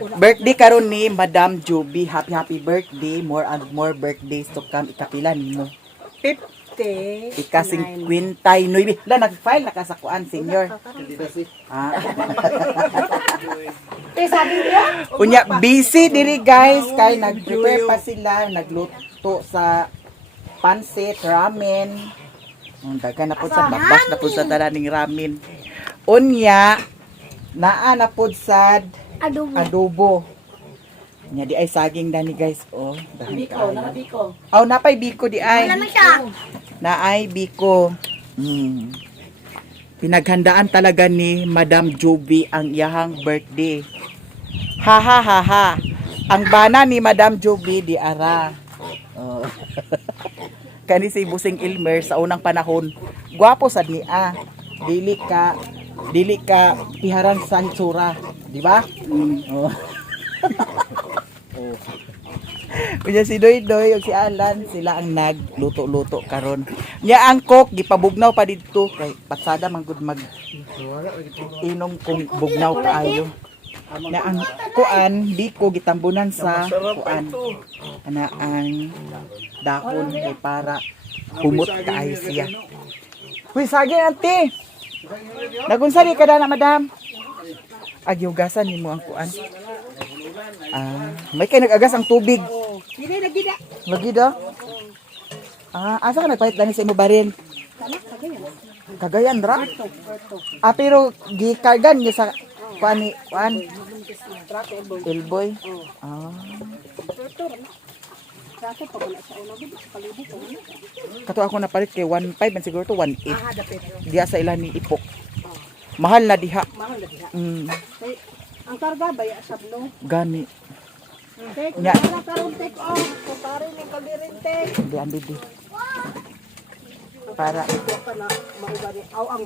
Birthday karon ni Madam Juby. Happy birthday. More and more birthdays to come. Ikapila nimo. 50. Ikasing kwintay. La nag-file na kasakuan, senior. Ah. Sabi niya? Unya, busy diri guys. Kay nag-prepare pa sila. Nagluto sa pansit, ramen. Dagan na po sa babas na po sa taraning ramen. Unya, naa na po sa adobo. Nya di ay saging dani guys. Oh, Biko, nakabiko. aw napay biko di ay. Alam mo siya. Naay biko. Pinaghandaan talaga ni Madam Juby ang iyahang birthday. Ha ha ha ha. Ang bana ni Madam Juby di ara. Oh. Kani si Busing Ilmer sa unang panahon, gwapo sad niya. Dili ka piharang sa itsura, di ba? Oh. Oh. Kunya si Doy ug si Alan sila ang nagluto-luto karon. Nya ang cook gipabugnaw pa didto kay patsada man gud mag inom kung bugnaw kaayo. Na ang kuan di ko gitambunan sa kuan. Ana ang dahon kay para humot kaayo siya. Huy saging auntie. Nagunsa ni kada na madam? Agyugasan nimo ang kuan. Ah, may kay nag-agas ang tubig. Dili na gida. Lagi daw? Ah, asa ka nagpahit dani sa imo baril? Kagayan ra? Ah, pero gikargan niya sa kuan ni kuan. Elboy. Ah. Kato ako napalit kay 1.5 man siguro to 1.8. Diya sa ilan ni Ipok. Mahal na diha. Mahal na diha. Mm, Ang karga baya sabno. gani. Tek, Nya. wala karon take off. Pare ni kalirente. Di andi di. Para Ka na maugani. Aw ang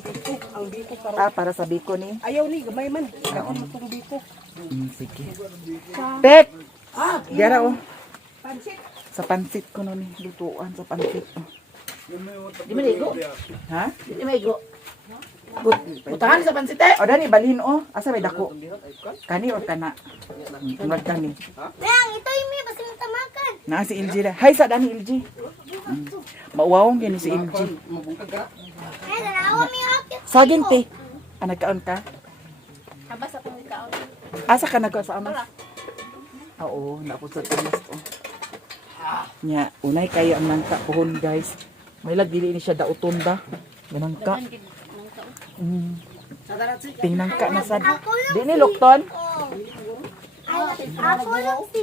biko karon. para sa biko ni. Ayaw ni gamay man. Ako matong biko. Sige. Tek. Ah, Diara oh. pansit. Sa pansit ko no ni lutuan sa pansit. Oh. Di maligo. Ha? Di maligo. Putahan sa pansit eh. O dani balhin oh. Asa may dako? Kani o kana? Tunod kani. Nang, ito yung may basta tamakan. Naa si LG la. Hay sa dani LG. Mauwawong gani si LG. Ay, dalawa may akit. Saging te. Ah, nagkaon ka? Habas sa pangkaon. Asa ka nagkaon sa amas? Oo, napod sa tamas oh. Nya, unay kayo ang nangka puhon guys. May dili ni siya dauton ba? Nangka. Tinangka na sad. Di ni lukton. Ako lang si.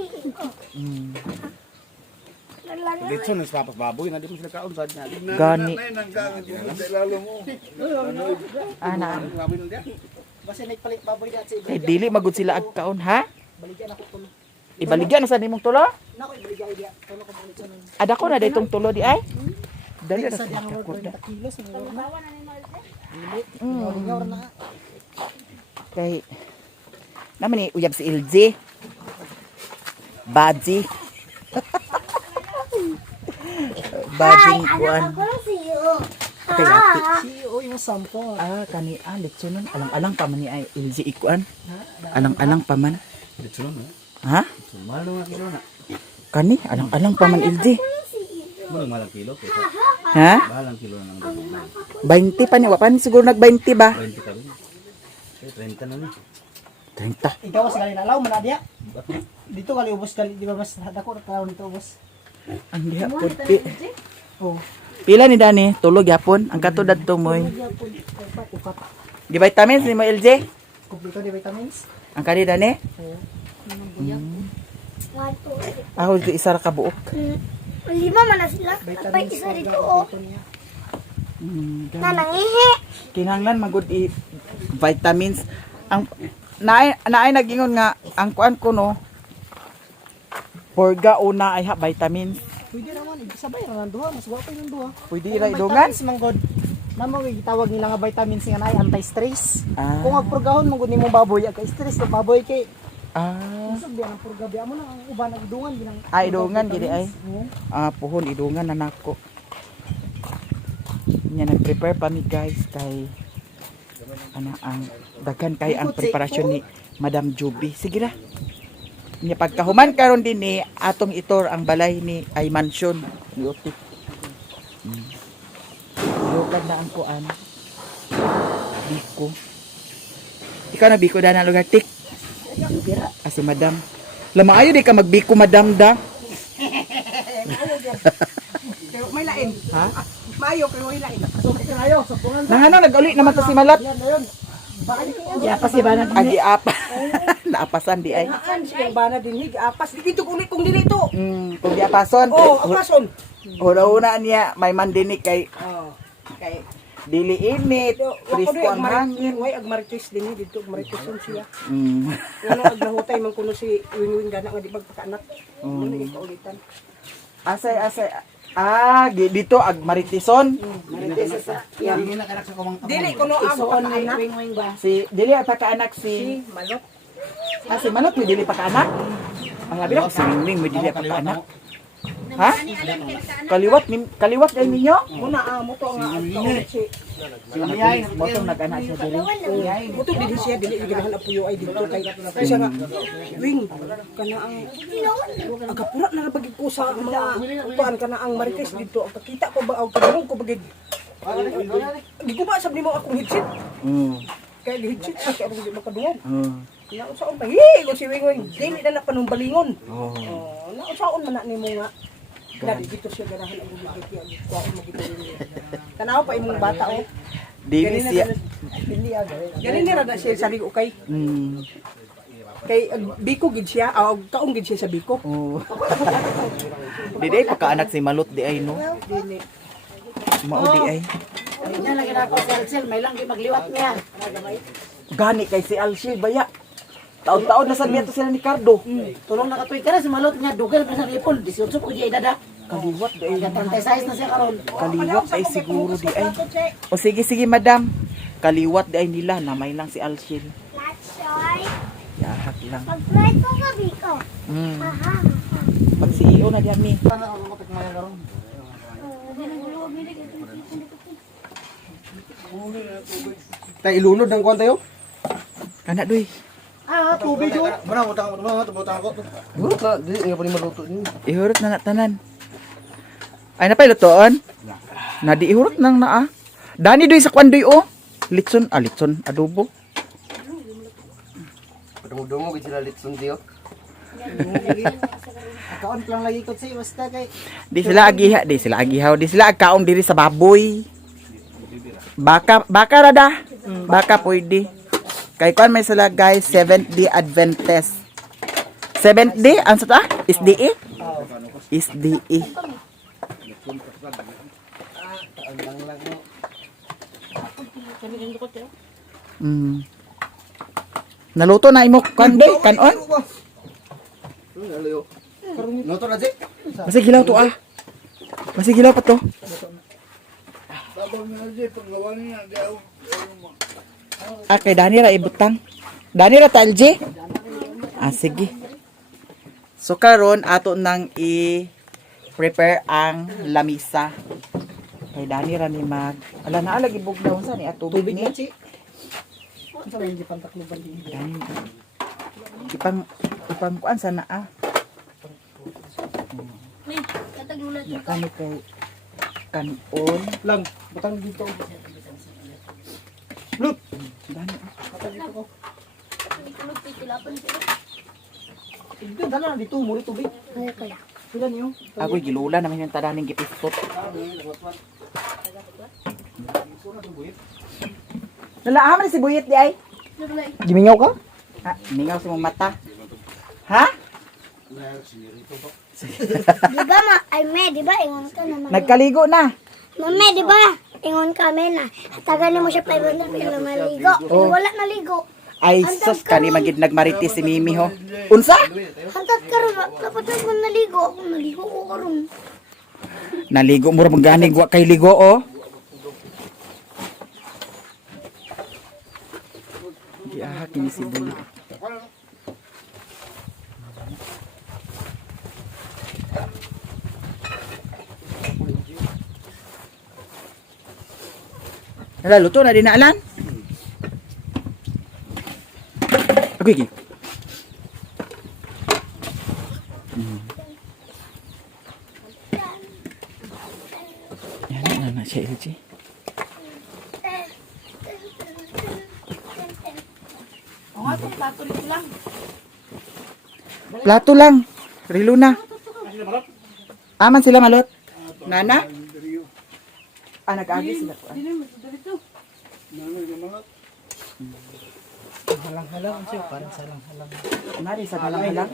Dito na sa baboy na di mo sila kaon sa niya. Gani. Lalo mo. Ana. Grabe na diya. Basta nagpalit baboy diha sa Kay dili magud sila agkaon ha? baligyan ako tulo. Ibaligyan na sa nimong tulo? Nako ibaligay diha. Tulo ko balit sa nang. Ada ko na daytong tulo di ay. Dali ra Sa sa diha ng ko da. 40 kilos ng orna. Na. Kay naman ni uyab si LG. Baji. Bajing kuan. Ako lang si iyo. Okay, ati. CEO yung sampo. Ah, kani lechonon alang-alang pa man ni ay LG ikuan. Alang-alang pa man. Dito na. Ha? Mahal na kilo na. Kani alang-alang pa man LG. Mahal malang kilo. Ha? Bahalang kilo na lang. 20 pa ni wa pa ni siguro nag 20 ba? 20 ka rin. 30 na ni. 30. Ikaw sa gali nalaw man diha. Dito gali ubos gali di ba mas dako na karon dito ubos. Ang diha puti. Oh. Pila ni Dani? Tulog yapon. Ang katudad tumoy. Ukat. Di vitamins ni mo LJ? Kompleto di vitamins. Ang kani Dani? One, two, three. Ako di isa ra ka buok. Lima man na sila. Apay isa dito oh. Nanangihi. Kinahanglan magud i vitamins. Ang naay nagingon nga ang kuan ko no. Porga una ay ha vitamins. Pwede naman sabay ra nang duha mas wapo yung duha. Pwede ira idungan. Vitamins manggod. Namo gitawag nila nga vitamins nga nay anti-stress. Ah. Kung agpurgahon manggod nimo baboy ka stress to baboy kay Ah, usog diyan ang purga biya mo na ang uban ang idungan ginang. ay idungan gidi ay. Oo. Puhon idungan na nako. Nya nag-prepare pa mi guys kay ang daghan kay ang preparasyon ni Madam Juby. Sige ra. Nya pagkahuman karon din ni atong itor ang balay ni ay mansion ni Utik. Lugad na ang kuan. Biko. Ikaw na biko da na lugar tik. Si madam. Lama ayo di ka magbiko madam da. May lain. Ha? Mayo kayo may lain. So kayo, sa pungan. Nangano nag-uli naman to si Malat. Yan na yun. Ya kasi ba na Agi apa. Naapasan di ay. Naan siyang bana din hig apas dito kulit kung dito. Kung di apason. Oh, apason. Una niya may mandinik kay Oh. Kay dili init, presko ang hangin. Way agmaritis din dito, agmaritisun siya. Mm. Ngano aglahutay man kuno si wing-wing gana nga di pagpakaanak. Ano ikaulitan. Asay. Dito ag Maritison. Maritis sa yan. Hindi na kanak sa kumang Dili kuno ako anak. wing ba? Si dili pa kaanak si Malot. si Manot mo dili pa kaanak. Ang labi na si Mingming mo dili pa kaanak. Ha? Kaliwat ay ninyo? Muna mo to nga ato si Mo tong nag-anak siya dili. Muto din siya dili ganahan apuyo ay dito kay siya nga wing kana ang agapura na bagid ko sa mga tuan kana ang marites dito ang pakita ko ba ang padung ko bagid di ko ba sab nimo akong headset kay headset sa kay di makadungog na usaon pa ko si wing dili na panumbalingon na usaon man na nimo nga dali dito siya ganahan ang bagid yan ko ang magituloy tanaw pa imong bata oh Dili siya. Ganin ni rada siya sabi ko kay Biko gid siya, kaong gid siya sa Biko. Oh. Dili pa kaanak si Malot di ay no. Dili. Mao di ay. Na lagi na ako sel may lang di magliwat niya. Gani kay si Alshil baya. Taon-taon na sabihan to sila ni Cardo. Tulong nakatuig ka na si Malot niya dugal pa sa ripol 18 ko di ay dada. Kaliwat di ay. Ya 36 na siya karon. Kaliwat ay siguro di ay. O sige madam. Kaliwat di ay nila namay lang si Alshil. Latsoy. Yahak lang. Pag-fly ko gabi ko. Aha. Pag CEO na diyan mi. Tay ilunod ng kuwan tayo. Kana doy. Tubig yun. Mana butang ko. Burot na, dili nga pa ni maluto ni. Ihurot na tanan. Ay na pa lutoon. Na di ihurot nang naa. Dani doy sa kwan doy oh. Litson adobo. Padungo gid sila litson diyo. Kaon lang lagi ko sa basta kay Di sila agihaw, di sila agkaon diri sa baboy. Baka rada. Baka pwede. Kay kuan may sila guys, Seventh Day Adventist. Seventh Day, ano sa ta? SDE? SDE. Naluto na imo kuan day, kanon? Luto na di. Masig hilaw to ah. Masig hilaw pa to. Kay Dani ra ibutang. Dani ra talje. Sige. So karon ato nang i-prepare ang lamisa. Kay Dani ra ni mag. Ala na lagi bugnaw sa ni atubig ni. sa hindi pantaklo ba din. Dani. Ipang kuan sana ah. Ya kami kay kanon. Lang, butang dito. Lut. Dani. Ito dala dito mo tubig. Sila niyo. Ako gilula naman yung tadaning gipistot. Nalaaman si Buyit di ay. Gimingaw ka? Ha, mingaw sa mong mata. Ha? Di ba ay di ba ingon ka naman. Nagkaligo na. Mame, di ba? Ingon kami na. Tagal mo siya 500 pero maligo. Wala naligo. Ay, sus, kani magid nagmaritis si Mimi ho. Unsa? Hantad karon kapatid mo naligo. Ako naligo ko karon. Naligo mo ra maganig wa kay ligo oh. Giahak ni si Buyit. Hala, luto na din na alan. Okay, Yan na siya, LG. O nga, itong plato rin lang. Plato lang. Rilo na. Aman sila malot. Nana? Ah, nag-agi sila. Dili mo, dito. Halang-halang siya, parang salang-halang. Nari sa halang-halang.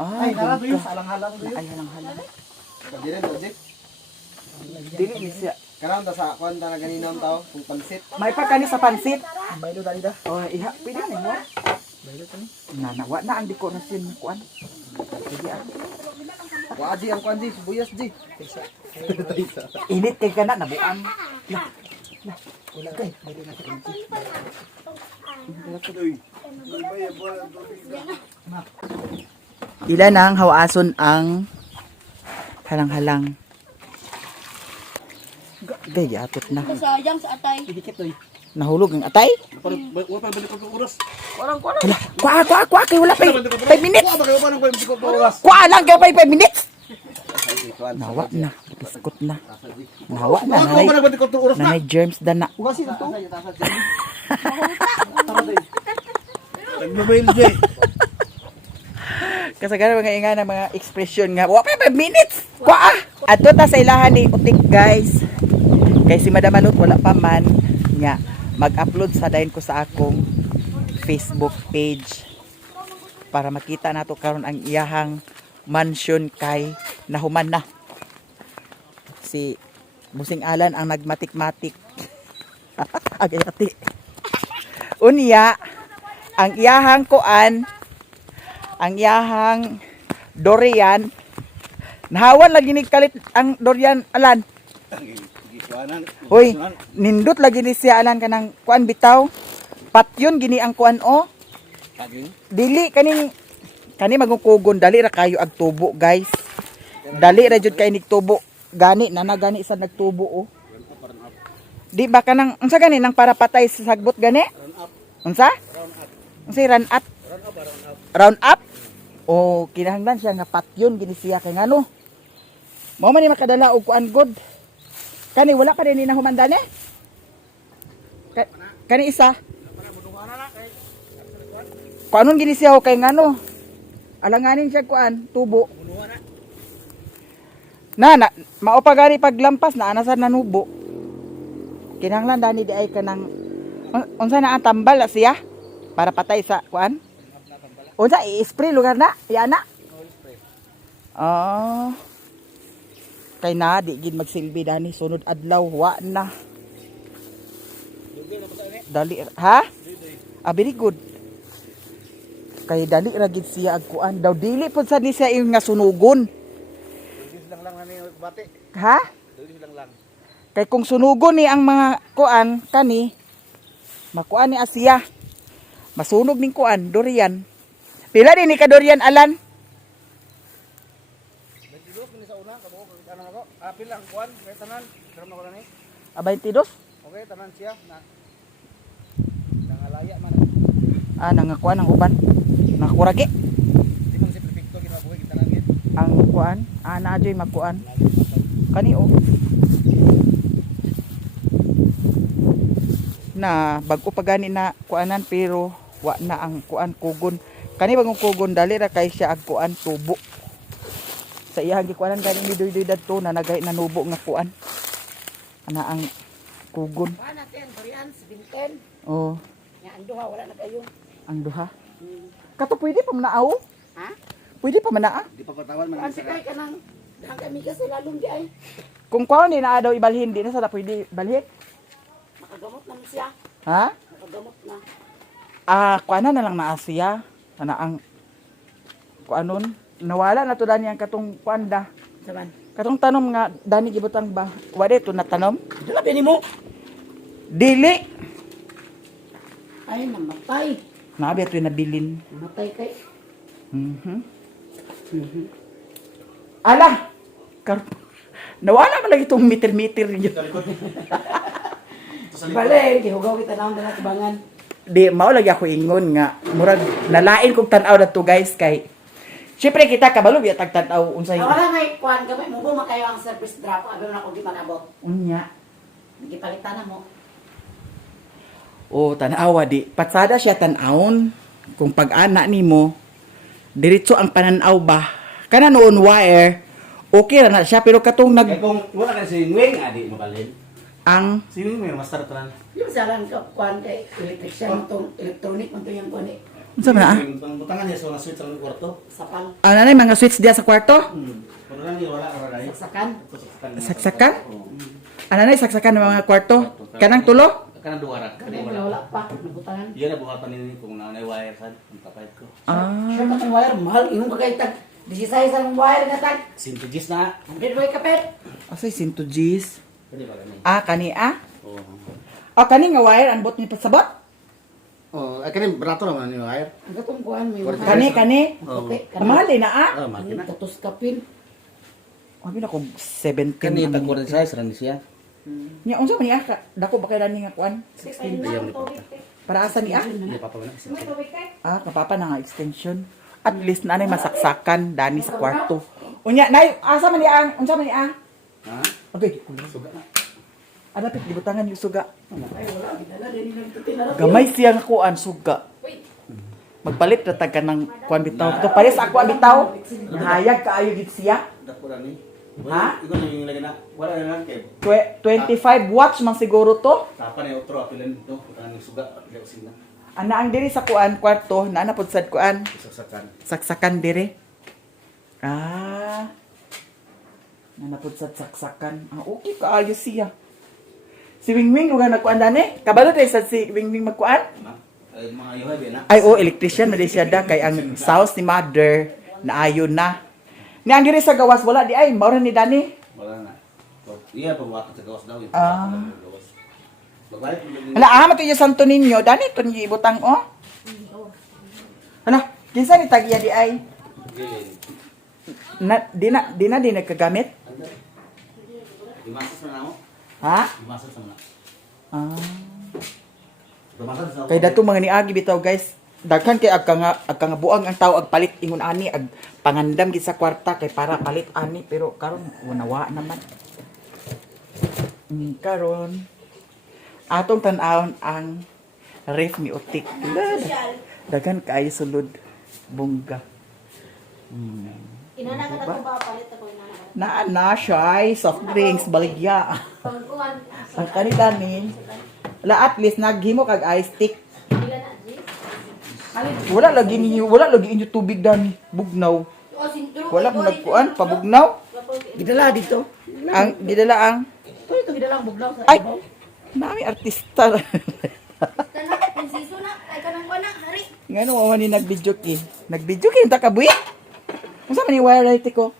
Ay, Alang-halang ay halang-halang. Dire logic. Dili ni siya. Karon ta sa kon ta na ganinong tao kung pansit. May pa kani sa pansit. Baylo dali da. Oh, iha, pwede na mo. Nanawa na ang dekorasyon ni kuan. Sige ah. Wa aji ang kwanji, buyas ji. Init kay kana nabuang. Lah. Wala kay. Ila nang hawason ang halang-halang. Gay, atot na. Sayang sa atay. Nahulog ang atay. Wa pa balik ko oras. Warang ko Hala, kwa kay wala pa. 5 minutes. Wa ba kayo pa nang ko oras. Kwa lang kay 5 minutes. Nawa na, biskot na. Nawa na, Wa pa nang balik ko oras na. nanay germs da na. Ugas ito to. Nag-mobile ji. Kasagaran mga inga ng mga expression nga. Wa pa 5 minutes. Kwa ah. Ato ta sa ilahan ni Utik guys. Kay si Madam Manut wala pa man nga mag-upload sa dayon ko sa akong Facebook page para makita nato karon ang iyahang mansion kay nahuman na. Si Busing Alan ang nagmatik-matik. Agayati. Unya ang iyahang kuan, ang iyahang durian, nahawan lagi ni kalit ang durian Alan. Hoy, nindot lagi ni siya Alan kanang kuan bitaw. Patyon gini ang kuan o. Dili kani magkukugon dali ra kayo ag tubo guys. Dali ra jud kay nigtubo. Gani gani sa nagtubo o. Di ba kanang unsa gani nang para patay sa sagbot gani? Unsa? Unsa run up? Round up? O kinahanglan siya nga patyon gini siya kay ngano. Mao man ni makadala og kuan god. Kani wala pa din ni nahumandan eh. Kani isa. Kuanon gini siya o kay ngano. Alanganin siya kuan tubo. Na mao pa gani paglampas na anasan nanubo. Kinahanglan dani di ay kanang unsa na ang tambal na siya para patay sa kuan. Unsa i-spray lugar na? Yana. Oh. Kay na di gid magsilbi dani sunod adlaw wa na. Dali ha? Ah, very good. Kay dali ra gid siya ag kuan daw dili pud sa ni siya yung nga sunugon. Lang ni bati. Ha? Lang. Kay kung sunugon ni ang mga kuan kani makuan ni Asia. Masunog ning kuan durian. Pila din ni ka durian Alan? Apil ang kuan, kay tanan, karon ako ni. 22? Okay, tanan siya na nangalaya man. Ah, nangakuan ang uban. Nakakuragi. Di man si perfecto ginabuhi kita tanan gid. Ang kuan, na adyoy makuan. Kani o. Na bago pa gani na kuanan pero wa na ang kuan kugon. Kani bagong kugon dali ra kay siya ag kuan tubo. Sa iyang gikuanan gani ni Doy dadto na nagay nanubo nga kuan. Ana ang kugon. Kuha natin, durian, 17. Oh, Nga, ang duha, wala na kayo. ang duha. Kato pwede pa manaaw? Ha? Pwede pa manaa? Di pa patawan man Kuhaan si kay ka nang, dahang kami kasi lalong di ay. Kung kuan di na daw ibalhin di na sa pwede balhin. Makagamot naman siya. Ha? Makagamot na. Ah, kuanan na lang na siya. Ana ang kuanon nawala na to dani ang katong kuanda. Saban. Katong tanom nga dani gibutang ba? Wala to na tanom? Labi ni mo. Dili. Ay, namatay. Nabi ato nabilin. Namatay kay. Mhm. Ala. Nawala man lagi itong meter-meter niyo. Bale, gihugaw kita naman na tibangan. Di mao lagi ako ingon nga murag nalain kog tan-aw dadto guys kay Syempre kita kabalo biya tagtanaw unsay. Wala may kuan gamay mo ba kayo ang service drop abi na ko di manabot. Unya. Gipalitan na mo. O tanawa di. Patsada siya tanawon kung pag-ana nimo diretso ang pananaw ba. Kana noon wire okay ra na siya pero katong Eh kung wala ka si Wing, adi mabalin. ang Si Wing may master tanan. Yung salan ka kuan kay electrician tong electronic man to yung kuan eh. unsa man ah? Ang butangan niya sa switch ang kwarto. Sapal. Ano na mga switch diya sa kwarto? Wala lang yun, wala ka rin. Saksakan. Saksakan? Ano na saksakan ng mga kwarto? Kanang tulo? Kanang duwarat. Kani wala pa nabutangan. Yan na buhatan nini kung nanay wire sad ang kapait ko. Ah. Sure ka wire mahal imong kagay tag 16 ang wire na tag. Sintigis na. Hundred way kapit. Asay sinto G's. Pwede ba ganun? Ah, kani ah? Oo. Ah, kani nga wire anbot ni pasabot? Oh, ay kanin barato naman ni wire. Ang gatong kuan may Forty. Kani kani. Okay. Mahal din na ah. Ah, makina. Tatos kapin. Abi na ko 17 Kani ang- tag 46 ran siya. Nya unsa man ni ah? Dako ba kay dani nga kuan? Ayam ni papa. Para asa ni ah? Ni papa na. Ah, kapapa na nga extension. At least na nay masaksakan dani sa kwarto. Unya nay asa man ni ang unsa man ni ah? Ha? Okay, Suga na. ada pit gibutangan yung suga. Ay wala gidala din lang tutin Gamay siya nga kuan suga. Magpalit na tag ng kuan bitaw. To pares ako ang bitaw. Hayag kaayo gid siya. Dako na ni. Ha? Ikaw na yung lagi na. Wala na lang kay. 25 watts man siguro to. Tapa na yung otro apilin dito. Putang yung suga. Hindi ko sina. Ana ang diri sa kuan kwarto, naa na pud sad kuan. Isaksakan. Saksakan diri. Ah. Naa na pud sad saksakan. Ah, okay kaayo siya. Si Wingwing lugar na kuan dani. Kabalo tay sad si Wingwing magkuan. Ha? Ay mga yuhay ba na? Ay oh, electrician na di siya da kay ang house ni mother naayon na. Ni ang diri sa gawas wala di ay mao ra ni Dani. Wala na. Iya pagwato sa gawas daw. Ah. Magbalik. Hala, ah, matuyo santo ninyo. Dani, ito niyo ibutang, oh. Hala, kinsa ni tagiya di ay? Di na nagkagamit? Dimasas na ako. Ha? Dimasas na. Ah. Dimasas na. Kay dato mga niagi bitaw, guys. Daghan kay agka nga buang ang tao agpalit ingon ani ag pangandam gid sa kwarta kay para palit ani pero karon wanawa naman. Karon atong tan-awon ang ref ni Utik. Daghan kaayo sulod bungga. Inana ka na ba palit ako inana. Na siya soft drinks baligya. Pagkuhan. Ang kani la at least naghimo kag ice stick. Pila na, G? Wala lagi inyo tubig dani bugnaw. O, sinturo. Wala mo nagkuan pabugnaw. Gidala dito. Ang gidala ang Ito gidala ang buglaw sa ay ibaw. nami artista. Tanak, pensiso na. Ay, kanang kuha na, hari. Ngano mo ni nag-video ki? Nag-video ki ta kabuhi. Unsa man ni wire light ko?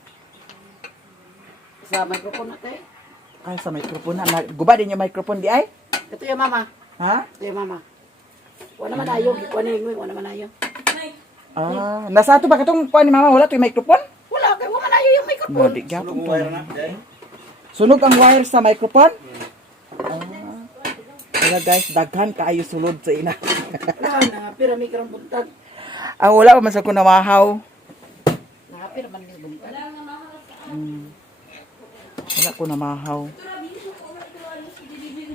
Sa microphone natin. Ay sa microphone na guba din yung microphone di ay? Ito yung mama. Ha? Ito yung mama. Wala man ayo, gikuha ni Ingwe, wala man ayo. Ah, nasa ato ba katong kuan ni mama wala to yung microphone? Wala kay wala man ayo yung No, microphone. di gyapon Sulong to. wire na. Dahil. Sunog ang wire sa microphone? Wala guys, daghan kaayo sulod sa ina. Wala na, pirami karong buntag. Ang wala pa man sa ko namahaw. Nakapira man yung buntag. Wala ko namahaw.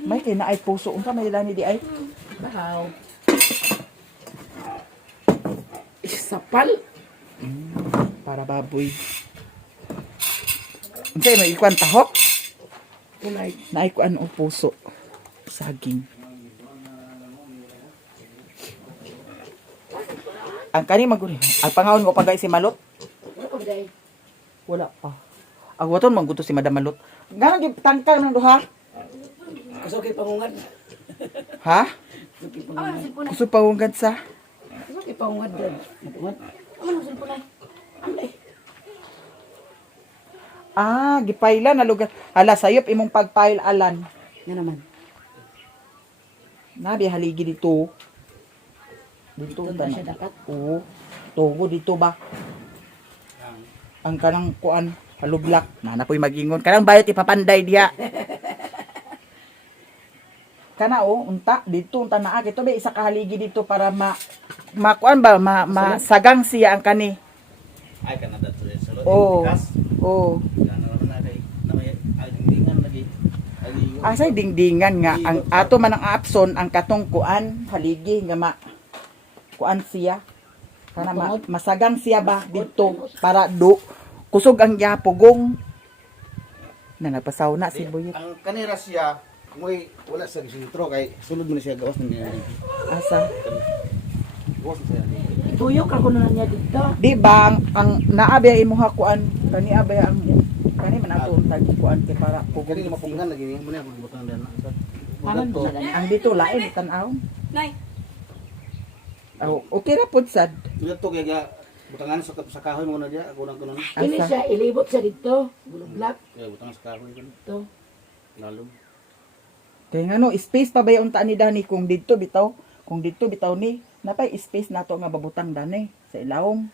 May kay naay puso unsa may lani di ay? Bahaw. Isapal. Para baboy. Unsay may ikuan tahok? Kulay. Naay kuan o puso. Saging. Ang kani maguri. Ang pangawon ko pa guys si Malot. Wala ko biday. Wala pa. Ang waton man gusto si Madam Malot. Ganang gitangkal man duha. Kasokay pangungad. Ha? Kasokay pangungad. Gusto pa ungad sa. Kasokay pangungad dyan. Matungad. Ano ang cellphone ay? Anday. Ah, gipailan na lugar. Hala sayop imong pagpail alan. Yan naman. Nabi haligi dito. Dito Dito na siya dapat. Oo. Tugo dito ba? Ang kanang kuan halublak. Na po'y magingon. Kanang bayot ipapanday diya. Kana unta dito unta naa kito ba isa ka haligi dito para makuan ba masagang siya ang kani. Ay Canada to sa sulod. Oo. Bigas. Oo. Yan naman na kay na may ay dingdingan lagi. Ay Asay dingdingan nga ang ato man ang Apson ang katong kuan haligi nga kuan siya kana masagang siya ba dito para kusog ang yapugong na napasaw na si Buyet. ang kanira siya moy wala sa sentro kay sulod mo na siya gawas na niya. Asa Gawas na siya. Tuyok ako na niya dito. di ba ang naabya imuha kuan kani abay ang kani man ato untag kuan kay para Kani pugong mapunggan lagi mo na butang dan. Paman to. mo na ang dito lain tan-aw. Nay. Oh, okay ra pud sad. Ito to kay butangan sa kahoy mo na dia ako nang kuno. Ini Asa? siya, ilibot siya dito. Bulublak. Kaya butangan sa kahoy kuno. Ito. Lalo. Kay ngano space pa ba yung unta ni Dani kung dito bitaw ni napay space nato nga babutang Dani sa ilawom.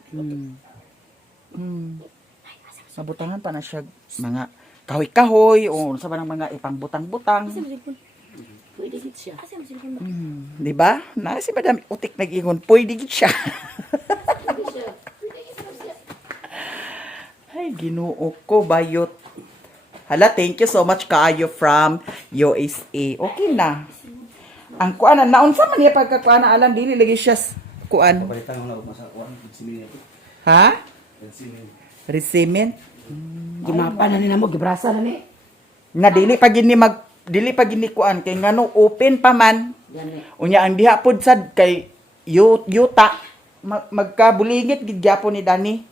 Mabutangan pa na siya mga kahoy-kahoy o sa banang mga ipangbutang-butang. Pwede git siya. Di ba? Na si Madam Utik nag-ingon, pwede gid siya. Ay, Ginoo ko bayot. Hala, thank you so much kaayo from USA. Okay na. Ang kuan na naunsa man niya pagkakuan na alam dili lagi siya kuan. Palitan mo na ug masa kuan sini ito. Ha? Sini. Resiment. Gimapa na nila mo, gibrasa na ni. Na dili pa gini kuan kay ngano open pa man. Yan ni. Unya ang diha pod sad kay yuta magkabulingit gid gyapon ni Dani.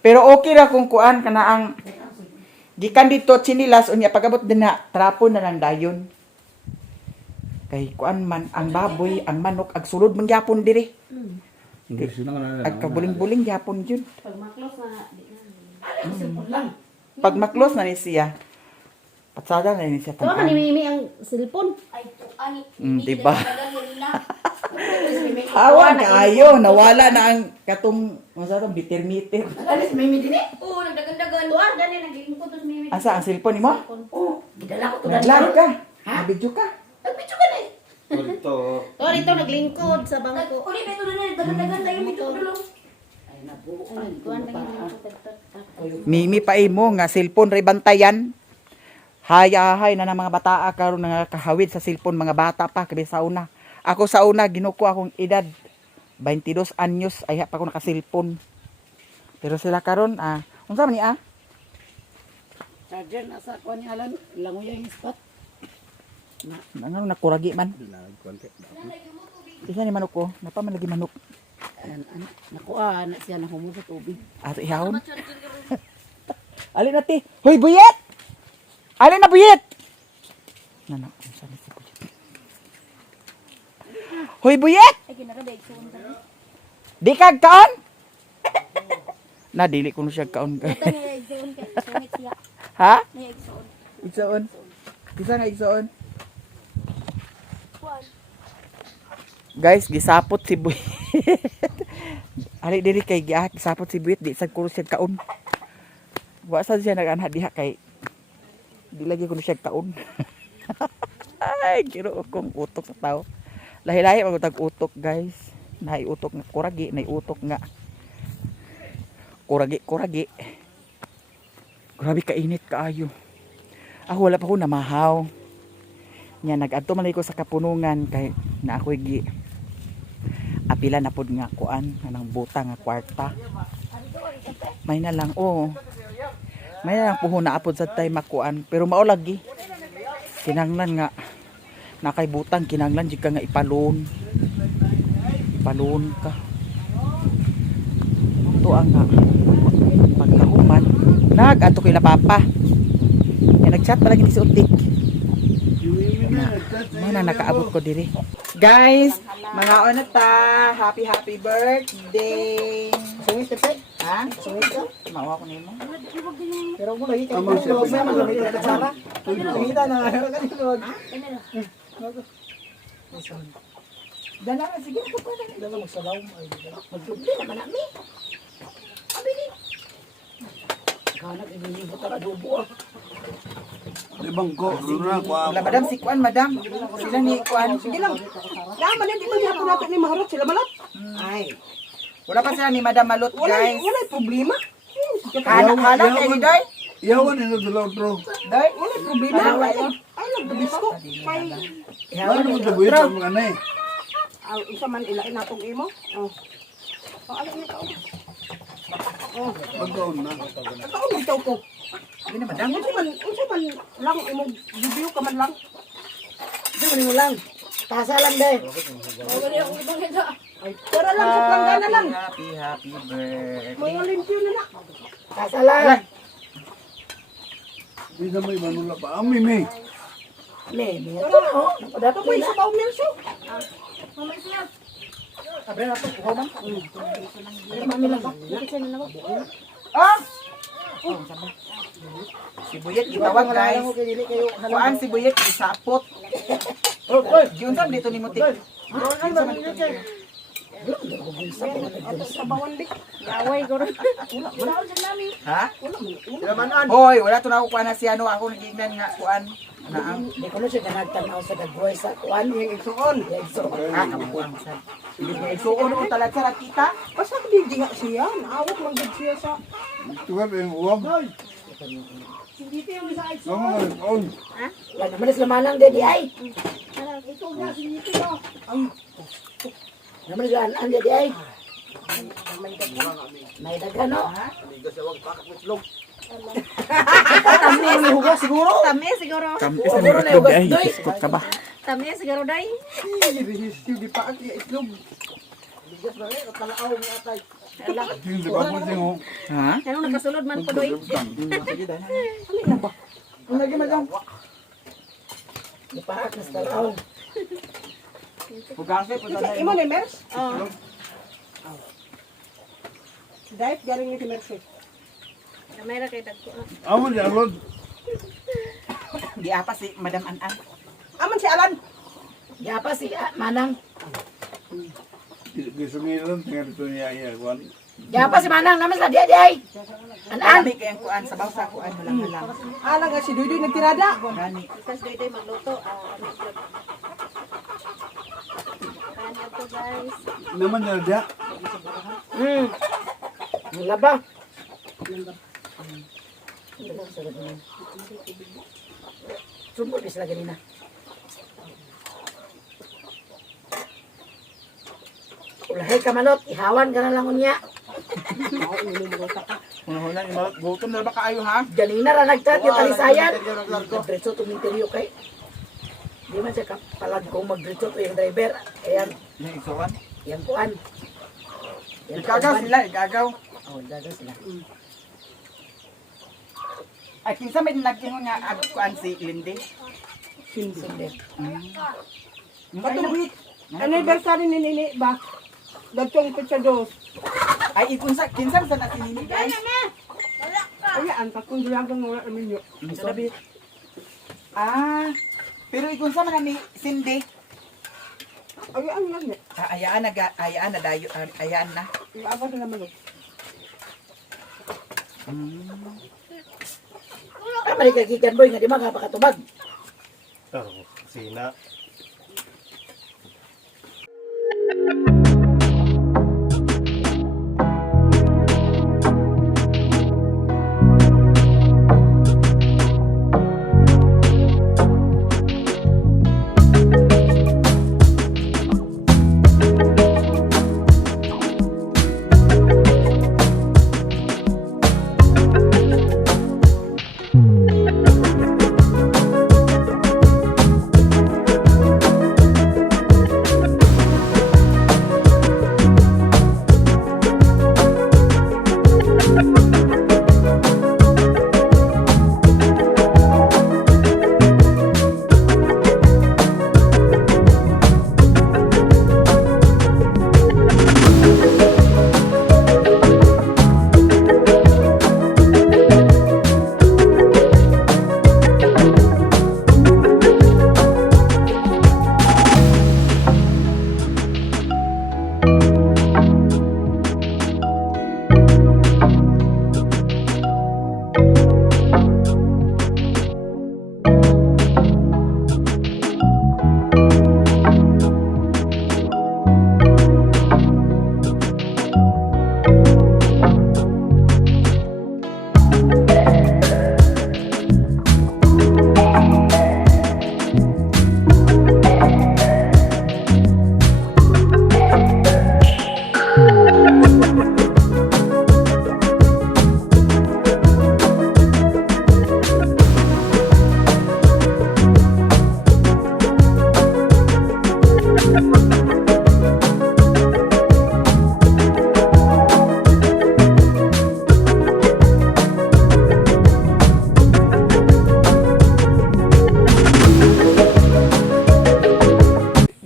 Pero okay ra kung kuan kana ang gikan dito chinilas unya pagabot din na trapo na lang dayon. Kay kuan man ang baboy, ang manok ag sulod man gyapon diri. Hindi sino na. Ag kabuling-buling gyapon yun. Simple lang. Pag maklos na ni siya. Patsada na ni siya Tawa man tan. ni Mimi ang cellphone. Ay, ani. Diba? Hawa kayo, nawala na ang katong masarap bitter-meter. Alis Mimi din eh. Oo, nagdagan-dagan. Tuwa, gani, naglingkod to si Mimi. Asa ang cellphone nimo? Oh, gidala ko to dali. Nag-live ka? Ha? Nag-video ka? Nagpicture ka na eh. Ito. Oh, dito naglingkod sa bangko. Uli, beto na nagdagan-dagan tayo dito dulo. Ay, nabuuan. Kuan na Mimi pa imo nga cellphone ray bantayan. Hayahay na ng mga bataa karon nga kahawid sa cellphone mga bata pa kabi sa una. Ako sa una ginuko akong edad 22 anyos ay pa ako naka-cellphone. Pero sila karon unsa man ni Charger na sa kuan ni Alan. Langoy yung spot. Ano nakuragi man. Konti. Isa ni manok ko, napa man lagi manok. Nakuha na siya na humo sa tubig. Ato ihawon. Alin na ti. Hoy buyet. Alin na buyet. Nana, unsa ni si buyet? Hoy buyet. Ay, kinarabay, suon ka. Di kag kaon? Na dili ko no siya kaon. Ito niya, igsoon ka. Sungit siya. Ha? Niya, igsoon. Igsoon. Isa nga igsoon. Kuwan. Guys, gisapot si Buyet. Ali dili kay gisapot si Buyet di sad ko siya kaon. Wa sad siya nag-anha diha kay di lagi ko siya kaon. Ay, giro kong utok sa tao. Lahi-lahi ang utang utok, guys. Nahay utok nga kuragi, nahay utok nga kuragi. Grabe kainit kaayo. Ako wala pa ko namahaw. Nya nag-adto man ko sa kapunungan kay na ako gi apila na pod nga kuan nang buta nga kwarta. May na lang may na lang puho na apod sa tay makuan pero mao lagi. Kinanglan nga nakay butang kinanglan jud ka nga ipalon ka. Ito ang nga pagkahuman nag-adto kay la papa. Ya nag-chat pa lagi ni si Utik. Mana nakaabot ko diri. Guys, mga ono ta, happy birthday. Sungit ka, Ha? Mawa ko nimo. pero mo lagi ka. Sa man lagi ka sana. Sungita na kanino. Dala na sige ko pa. Dala magsalaw ay. Magdubli naman nami. Abili. Kanak inilibot ang adobo. Di bangko, luna ko. Wala madam si Kuan, madam. Sila ni Kuan. Sige lang. Yaman di man gyapon nato ni maharot sila malat. Ay. Wala pa sila ni Madam Malot, guys. Wala problema. Hanak kayo, Doy. Iyawan ino dalaw tro. Doy. Wala problema. Ay, nagbilis ko. Kay, Ano mo dabuhin sa mga anay? isa man ilain natong imo. Oh. Alam niyo ka. Oh, Pagkaon na. taon bitaw ko. Hindi na, Madam. Unsa man lang imo video ka man lang. Hindi mo lang. Tasa lang dahil. Ay, tara lang sa planggana lang. Happy birthday. Mga limpyo na na. Tasa lang. Di na may manula pa. Ami me. May ito na oh. Dato ko isa pa umilso. Sabi na ito, kuhaw man. Ah! Si Buyet gitawag, guys. Kuan si Buyet isapot. Yun saan dito ni Mutik. Sa bawan dik. Ha? Hoy, wala to na ako kuan na si ano, ako nagignan nga kuan. Naam. Hindi ko na siya ganagtanaw sa dagway sa kuwan. Yung igsuon. Ah, kabuang sad. Hindi ko isuon ko talaga sa kita. Basta hindi nga siya. Naawak man gud siya sa. Tuwag yung uwag. Ano mo ka on? Wala naman sila manang dedi ay. Naman sila ang dedi ay. May dagan no. Tami siguro. Kampis na mga itlog ay, iskot ka ba? Tami siguro day. Hindi pa at itlog. Yung di ba po siyang Ha? Ano nakasulod man po doy. Ang lagi madam. Ipaak na sa taon. Pugase po Sa imo ni Mers? Oh. Diet galing ni Mers. Kamera kay dagko. amo di alod. Di apa si Madam Anan. Aman si Alan. Yapa si Manang. Di sungilan tinggal dito niya iya kuan. Yapa si Manang naman sa dedi ay. Anan. Ami kayang kuan sa bawsa kuan malang-malang. Ala nga si Dudoy nagtirada. Gani. Kasi day magluto. Kanya po guys. Naman niya dia. Wala ba? Sumpot is lagi nina. Ulahay ka manot, ihawan ka na lang unya. Una-una ni Malot, gutom na ba kaayo ha? Ganina ra nagtat yung talisayan. Magdiretso to interview kay. Di man siya kapalag kung magdiretso to yung driver. Ayan, Yung isuan. yan kuan. Yan Igagaw kuan. sila, igagaw. Oh, gagaw sila. Ay, kinsa may nagkingon nga kuan si Lindy. Sinde. Katong anniversary ni Nini ba? Dagtong pizza dos. Ay, ikunsa, kinsa sa nasinini guys. Ay, ang takong dulagan wala namin yun. Sabi. Ah, pero ikunsa man ni Cindy. Ay, ang lang niya. Ayaan na dayo, ayaan na. Iabot na naman. Ah, mali kagikan boy nga di magapakatubag. Sina.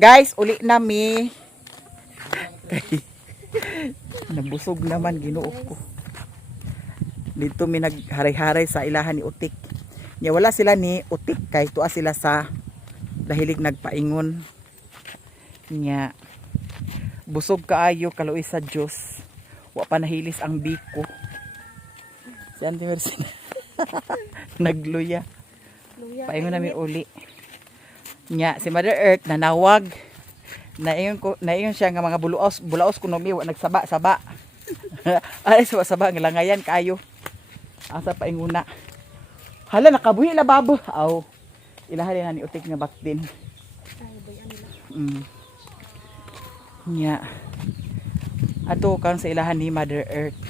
Guys, uli na mi. Nabusog naman Ginoo ko. Dito mi nagharay-haray sa ilahan ni Utik. Nya wala sila ni Utik kay tuwa sila sa dahilig nagpaingon. Nya busog kaayo kaluoy sa Dios. Wa pa nahilis ang biko. Si Auntie Mercy nagluya. Paingon namin uli. Nya si Mother Earth nanawag. Naiyon siya nga mga bulaos kuno mi wa nagsaba-saba. Ay saba-saba nga langayan kaayo. Asa painguna. Hala nakabuhi la babo. Aw. Ilahan na ni Utik nga baktin. Nya. Ato kan sa ilahan ni Mother Earth.